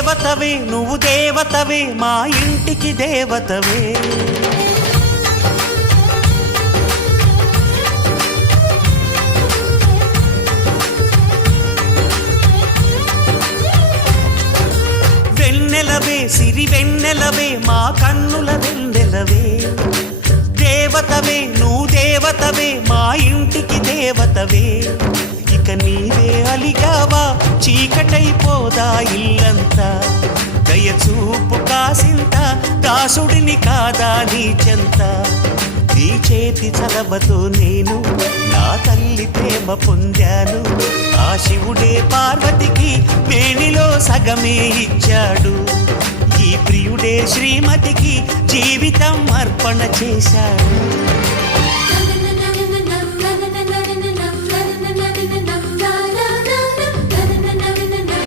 దేవతవే నువ్వు దేవతవే మా ఇంటికి దేవతవే వెన్నెలవే సిరి వెన్నెలవే మా కన్నుల వెన్నెలవే దేవతవే నువ్వు దేవతవే మా ఇంటికి దేవతవే ఇక నీవే అలిగావా చీకటైపోదా ఇల్లంతా దయచూపు కాసింత దాసుడిని కాదా నీ చెంత నీ చేతి చలవతో నేను నా తల్లి ప్రేమ పొందాను ఆ శివుడే పార్వతికి మేనిలో సగమే ఇచ్చాడు ఈ ప్రియుడే శ్రీమతికి జీవితం అర్పణ చేశాడు